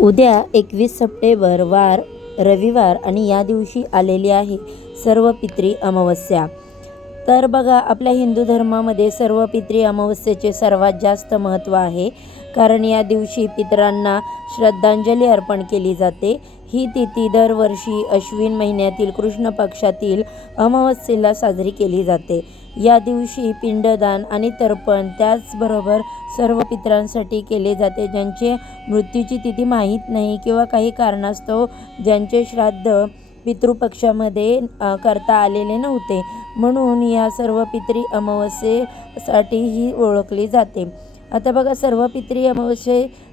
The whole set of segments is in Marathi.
उद्या एकवीस सप्टेंबर वार रविवार आणि या दिवशी आलेली आहे सर्व पित्री अमावस्या. तर बघा आपल्या हिंदू धर्मामध्ये सर्व पित्री अमावस्येचे सर्वात जास्त महत्त्व आहे कारण या दिवशी पितरांना श्रद्धांजली अर्पण केली जाते. ही तिथी दरवर्षी अश्विन महिन्यातील कृष्ण पक्षातील अमावस्येला साजरी केली जाते. या दिवशी पिंडदान आणि तर्पण त्याचबरोबर सर्व पितरांसाठी केले जाते. ज्यांचे मृत्यूची तिथी माहीत नाही किंवा काही कारणास्तव ज्यांचे श्राद्ध पितृपक्षामध्ये करता आलेले नव्हते म्हणून या सर्व पितरी अमावस्येसाठी ही ओळखली जाते. आता बघा सर्व पितरी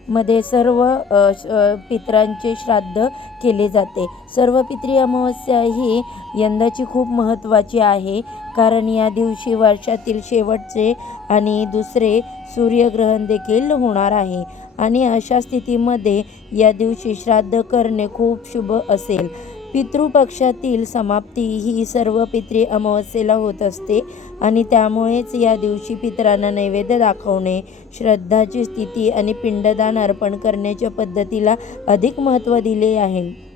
मध्ये सर्व पित्रांचे श- पितरांचे श्राद्ध केले जाते. सर्व पितरी अमावस्या ही यंदाची खूप महत्त्वाची आहे. कारण या दिवशी वर्षातील शेवटचे आणि दुसरे सूर्यग्रहण देखील होणार आहे. आणि अशा स्थितीमध्ये या दिवशी श्राद्ध करणे खूप शुभ असेल. पितृपक्षातील समाप्ती ही सर्व पित्री अमावस्येला होत असते आणि त्यामुळेच या दिवशी पितरांना नैवेद्य दाखवणे श्रद्धाची स्थिती आणि पिंडदान अर्पण करण्याच्या पद्धतीला अधिक महत्त्व दिले आहे.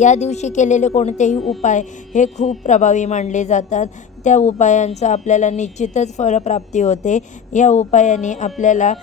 या दिवशी केलेले कोणतेही उपाय हे खूप प्रभावी मानले जातात. त्या उपायांचा आपल्याला निश्चितच फळप्राप्ती होते. या उपायाने आपल्याला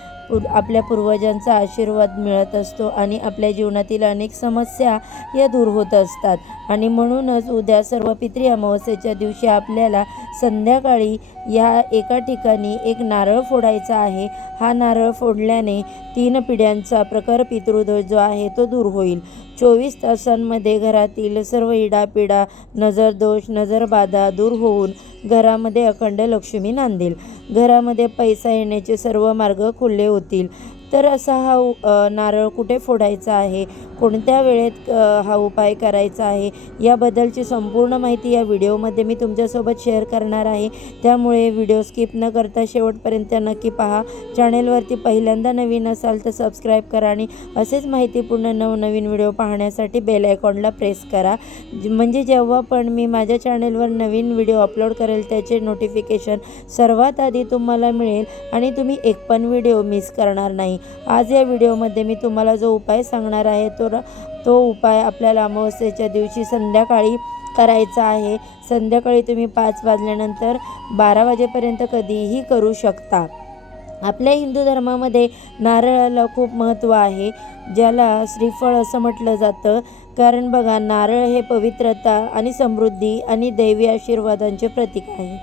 आपल्या पूर्वजांचा आशीर्वाद मिळत असतो आणि आपल्या जीवनातील अनेक समस्या या दूर होत असतात. आणि म्हणूनच उद्या सर्व पितृ अमावस्येच्या दिवशी आपल्याला संध्याकाळी या एका ठिकाणी एक नारळ फोडायचा आहे. हा नारळ फोडल्याने तीन पिढ्यांचा प्रखर पितृदोष जो आहे तो दूर होईल. चोवीस तासांमध्ये घरातील सर्व इडापिडा नजरदोष नजरबाधा दूर होऊन घरामध्ये अखंड लक्ष्मी नांदेल. घरामध्ये पैसा येण्याचे सर्व मार्ग खुले होतील. तर असा हा उ- नारळ कुठे फोडायचा आहे? कोणत्या वेळेत हा उपाय करायचा आहे? याबद्दलची संपूर्ण माहिती या व्हिडिओमध्ये मी तुमच्यासोबत शेअर करणार आहे. त्यामुळे व्हिडिओ स्किप न करता शेवटपर्यंत नक्की पहा. चॅनेलवरती पहिल्यांदा नवीन असाल तर सबस्क्राईब करा आणि असेच माहितीपूर्ण नवनवीन व्हिडिओ पाहण्यासाठी बेल आयकॉनला प्रेस करा. म्हणजे जेव्हा पण मी माझ्या चॅनेलवर नवीन व्हिडिओ अपलोड करेल त्याचे नोटिफिकेशन सर्वात आधी तुम्हाला मिळेल आणि तुम्ही एक पण व्हिडिओ मिस करणार नाही. आज या व्हिडिओमध्ये मी तुम्हाला जो उपाय सांगणार आहे तो तो उपाय आपल्याला अमावस्येच्या दिवशी संध्याकाळी करायचा आहे. संध्याकाळी तुम्ही पाच वाजल्यानंतर बारा वाजेपर्यंत कधीही करू शकता. आपल्या हिंदू धर्मामध्ये नारळाला खूप महत्त्व आहे ज्याला श्रीफळ असं म्हटलं जातं. कारण बघा नारळ हे पवित्रता आणि समृद्धी आणि दैवी आशीर्वादांचे प्रतीक आहे.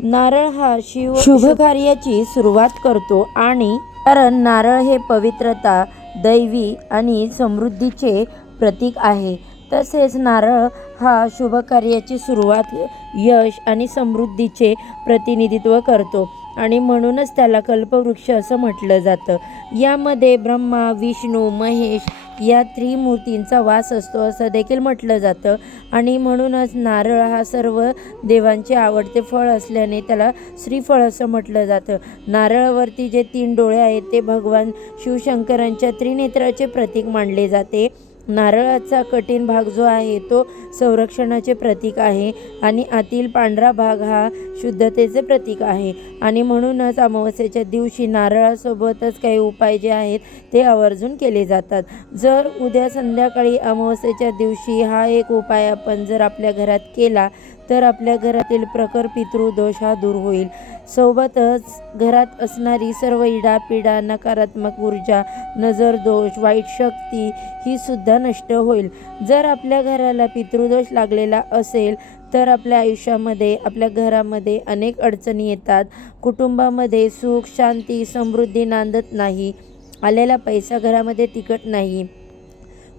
नारळ हा शिव शुभ कार्याची सुरुवात करतो आणि कारण नारळ हे पवित्रता दैवी आणि समृद्धीचे प्रतीक आहे. तसेच नारळ हा शुभ कार्याची सुरुवात यश आणि समृद्धीचे प्रतिनिधित्व करतो आणि म्हणूनच त्याला कल्पवृक्ष असं म्हटलं जातं. यामध्ये ब्रह्मा विष्णू महेश या त्रिमूर्तींचा वास असतो असं देखील म्हटलं जातं. आणि म्हणूनच नारळ हा सर्व देवांचे आवडते फळ असल्याने त्याला श्रीफळ असं म्हटलं जातं. नारळावरती जे तीन डोळे आहेत ते भगवान शिवशंकरांच्या त्रिनेत्राचे प्रतीक मानले जाते. नारळाचा कठीण भाग जो आहे तो संरक्षणाचे प्रतीक आहे आणि आतील पांढरा भाग हा शुद्धतेचे प्रतीक आहे. आणि म्हणूनच अमावस्येच्या दिवशी नारळासोबतच काही उपाय जे आहेत ते आवर्जून केले जातात. जर उद्या संध्याकाळी अमावस्येच्या दिवशी हा एक उपाय आपण जर आपल्या घरात केला तर आपल्या घरातील प्रखर पितृदोष हा दूर होईल. सोबतच घरात असणारी सर्व इडापिडा नकारात्मक ऊर्जा नजर दोष वाईट शक्ती ही सुद्धा नष्ट होईल. जर आपल्या घराला पितृदोष लागलेला असेल तर आपल्या आयुष्यामध्ये आपल्या घरामध्ये अनेक अडचणी येतात. कुटुंबामध्ये सुख शांती समृद्धी नांदत नाही. आलेला पैसा घरामध्ये टिकत नाही.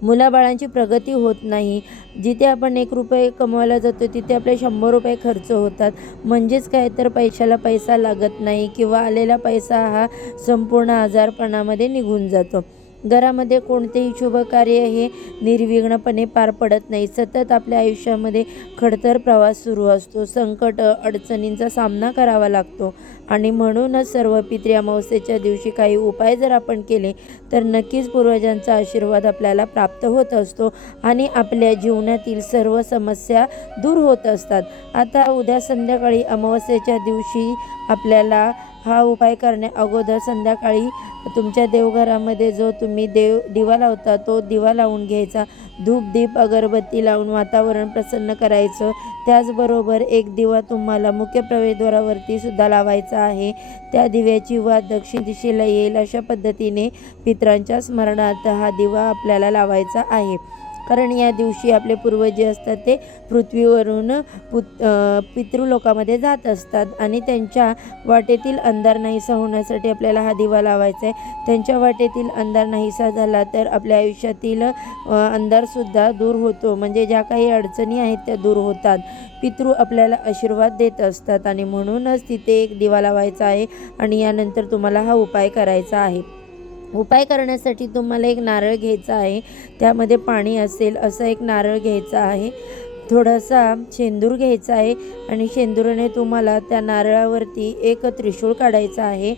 मुलाबाळांची प्रगती होत नाही. जिथे आपण एक रुपये कमवायला जातो तिथे आपले शंभर रुपये खर्च होतात. म्हणजेच काय? तर पैशाला पैसा लागत नाही किंवा आलेला पैसा हा संपूर्ण आजारपणामध्ये निघून जातो. घरामध्ये कोणतेही शुभ कार्य हे निर्विघ्नपणे पार पडत नाही. सतत आपल्या आयुष्यामध्ये खडतर प्रवास सुरू असतो. संकट अडचणींचा सामना करावा लागतो. आणि म्हणूनच सर्व पित्री अमावस्येच्या दिवशी काही उपाय जर आपण केले तर नक्कीच पूर्वजांचा आशीर्वाद आपल्याला प्राप्त होत असतो आणि आपल्या जीवनातील सर्व समस्या दूर होत असतात. आता उद्या संध्याकाळी अमावस्येच्या दिवशी आपल्याला हा उपाय करण्या अगोदर संध्याकाळी तुमच्या देवघरामध्ये जो तुम्ही देव दिवा लावता तो दिवा लावून घ्यायचा. धूप दीप अगरबत्ती लावून वातावरण प्रसन्न करायचं. त्याचबरोबर एक दिवा तुम्हाला मुख्य प्रवेशद्वारावरती सुद्धा लावायचा आहे. त्या दिव्याची वाद दक्षिण दिशेला येईल अशा पद्धतीने पित्रांच्या स्मरणार्थ हा दिवा आपल्याला लावायचा आहे. कारण या दिवशी आपले पूर्वज जे असतात ते पृथ्वीवरून पुत पितृलोकामध्ये जात असतात. आणि त्यांच्या वाटेतील अंधार नाहीसा होण्यासाठी आपल्याला हा दिवा लावायचा आहे त्यांच्या वाटेतील अंधार नाहीसा झाला तर आपल्या आयुष्यातील अंधारसुद्धा दूर होतो. म्हणजे ज्या काही अडचणी आहेत त्या दूर होतात. पितृ आपल्याला आशीर्वाद देत असतात आणि म्हणूनच तिथे एक दिवा लावायचा आहे आणि यानंतर तुम्हाला हा उपाय करायचा आहे. उपाय करण्यासाठी तुम्हाला एक नारळ घ्यायचा आहे. त्यामध्ये पाणी असेल असं एक नारळ घ्यायचा आहे. थोडासा शेंदूर घ्यायचा आहे आणि शेंदुराने तुम्हाला त्या नारळावरती एक त्रिशूळ काढायचा आहे.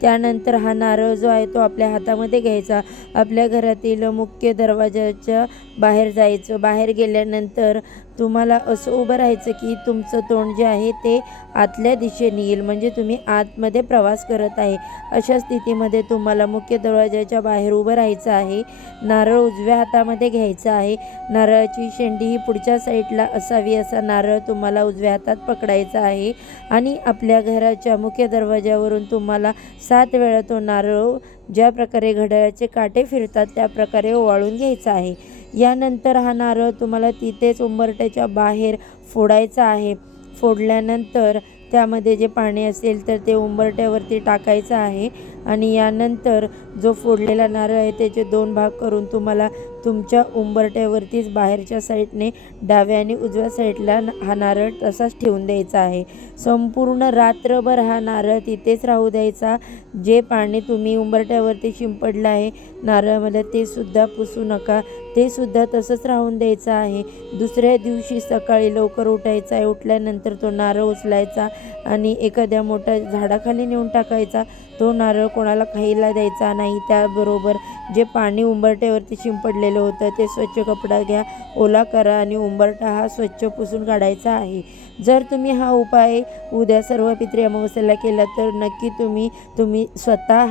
त्यानंतर हा नारळ जो आहे तो आपल्या हातामध्ये घ्यायचा. आपल्या घरातील मुख्य दरवाजाच्या बाहेर जायचं. बाहेर गेल्यानंतर तुम्हाला असं उभं राहायचं की तुमचं तोंड जे आहे ते आतल्या दिशेने येईल. म्हणजे तुम्ही आतमध्ये प्रवास करत आहे. अशा स्थितीमध्ये तुम्हाला मुख्य दरवाजाच्या बाहेर उभं राहायचं आहे. नारळ उजव्या हातामध्ये घ्यायचा आहे. नारळाची शेंडी ही पुढच्या साईडला असावी असा नारळ तुम्हाला उजव्या हातात पकडायचा आहे. आणि आपल्या घराच्या मुख्य दरवाज्यावरून तुम्हाला सात वेळा तो नारळ ज्या प्रकारे घड्याळाचे काटे फिरतात त्या प्रकारे ओवाळून घ्यायचा आहे. यानंतर हा नारळ तुम्हाला तिथेच उंबरट्याच्या बाहेर फोडायचा आहे. फोडल्यानंतर त्यामध्ये जे पाणी असेल तर ते उंबरट्यावरती टाकायचं आहे. आणि यानंतर जो फोडलेला नारळ आहे त्याचे दोन भाग करून तुम्हाला तुमच्या उंबरट्यावरतीच बाहेरच्या साईडने डाव्या आणि उजव्या साईडला न- हा नारळ तसाच ठेवून द्यायचा आहे. संपूर्ण रात्रभर हा नारळ तिथेच राहू द्यायचा. जे पाणी तुम्ही उंबरट्यावरती शिंपडलं आहे नारळामध्ये ते सुद्धा पुसू नका. ते सुद्धा तसंच राहून द्यायचं आहे. दुसऱ्या दिवशी सकाळी लवकर उठायचा आहे. उठल्यानंतर तो नारळ उचलायचा आणि एखाद्या मोठ्या झाडाखाली नेऊन टाकायचा. तो नारळ कोणाला खायला द्यायचा नाही. त्याबरोबर जे पाणी उंबरट्यावरती शिंपडलेलं होतं. ते स्वच्छ कपडा घ्या ओला करा आणि उंबरठा हा स्वच्छ पुसून काढायचा आहे. जर तुम्ही हा उपाय उद्या सर्व पित्री अमावस्येला केला तर नक्की तुम्ही तुम्ही स्वतः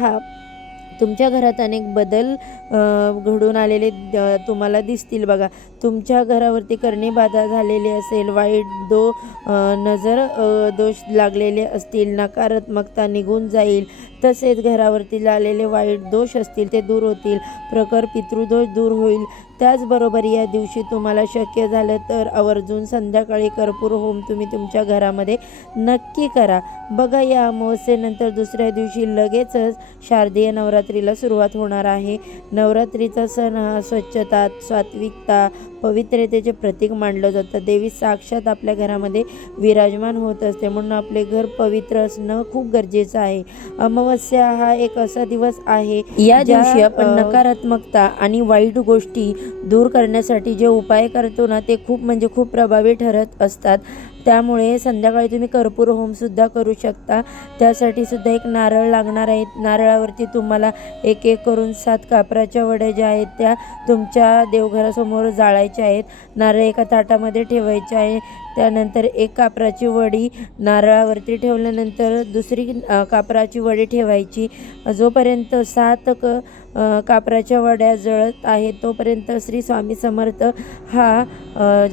तुमच्या घरात अनेक बदल घडून आलेले तुम्हाला दिसतील बघा. तुमच्या घरावरती करणे बाधा झालेली असेल वाईट दो नजर दोष लागलेले असतील नकारात्मकता निघून जाईल. तसेच घरावरती आलेले वाईट दोष असतील ते दूर होतील. प्रकर पितृदोष दूर होईल. त्याचबरोबर या दिवशी तुम्हाला शक्य झालं तर आवर्जून संध्याकाळी कर्पूर होम तुम्ही तुमच्या घरामध्ये नक्की करा. बघा या अमावस्येनंतर दुसऱ्या दिवशी लगेचच शारदीय नवरात्रीला सुरुवात होणार आहे. नवरात्रीचा सण हा स्वच्छता सात्विकता पवित्रतेचे प्रतीक मानलं जातं. देवी साक्षात आपल्या घरामध्ये विराजमान होत असते. म्हणून आपले घर पवित्र असणं खूप गरजेचं आहे. अमावस्या हा एक असा दिवस आहे या दिवशी आपण नकारात्मकता आणि वाईट गोष्टी दूर करण्यासाठी जे उपाय करतो ना ते खूप म्हणजे खूप प्रभावी ठरत असतात. त्यामुळे संध्याकाळी तुम्ही कर्पूर होमसुद्धा करू शकता. त्यासाठी सुद्धा एक नारळ लागणार आहे. नारळावरती तुम्हाला एक एक करून सात कापराच्या वड्या ज्या आहेत त्या तुमच्या देवघरासमोर जाळायच्या आहेत. नारळ एका ताटामध्ये ठेवायचे आहे. त्यानंतर एक कापराची वडी नारळावरती ठेवल्यानंतर दुसरी कापराची वडी ठेवायची. जोपर्यंत सात क कापराच्या वड्या जळत आहेत तोपर्यंत श्री स्वामी समर्थ हा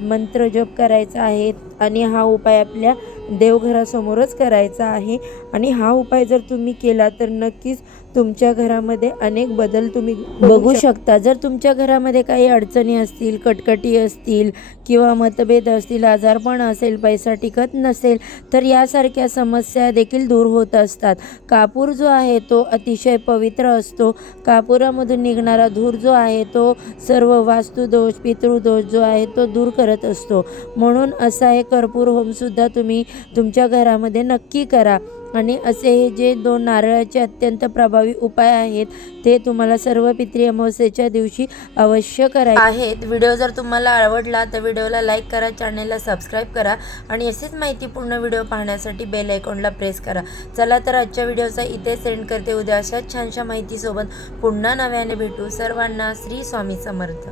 मंत्र जप करायचा आहे. आणि हा उपाय आपल्या देवघरासमोरच करायचा आहे. आणि हा उपाय जर तुम्ही केला तर नक्कीच तुमच्या घरामध्ये अनेक बदल तुम्ही बघू शकता. जर तुमच्या घरामध्ये काही अडचणी असतील कटकटी असतील किंवा मतभेद असतील आजारपण असेल पैसा टिकत नसेल तर यासारख्या समस्या देखील दूर होत असतात. कापूर जो आहे तो अतिशय पवित्र असतो. कापुरामधून निघणारा धूर जो आहे तो सर्व वास्तुदोष पितृदोष जो आहे तो दूर करत असतो. म्हणून असा एक कर्पूर होमसुद्धा तुम्ही तुमच्या घरामध्ये नक्की करा. आणि असे हे जे दोन नारळाचे अत्यंत प्रभावी उपाय आहेत ते तुम्हाला सर्व पित्री अमावस्येच्या दिवशी अवश्य करायचे. आहेत. व्हिडिओ जर तुम्हाला आवडला तर व्हिडिओला लाईक करा चॅनलला सबस्क्राईब करा आणि असेच माहितीपूर्ण व्हिडिओ पाहण्यासाठी बेल आयकॉनला प्रेस करा. चला तर आजच्या व्हिडिओचा इथे सेंड करते. उद्या अशाच छानशा माहितीसोबत पुन्हा नव्याने भेटू. सर्वांना श्री स्वामी समर्थ.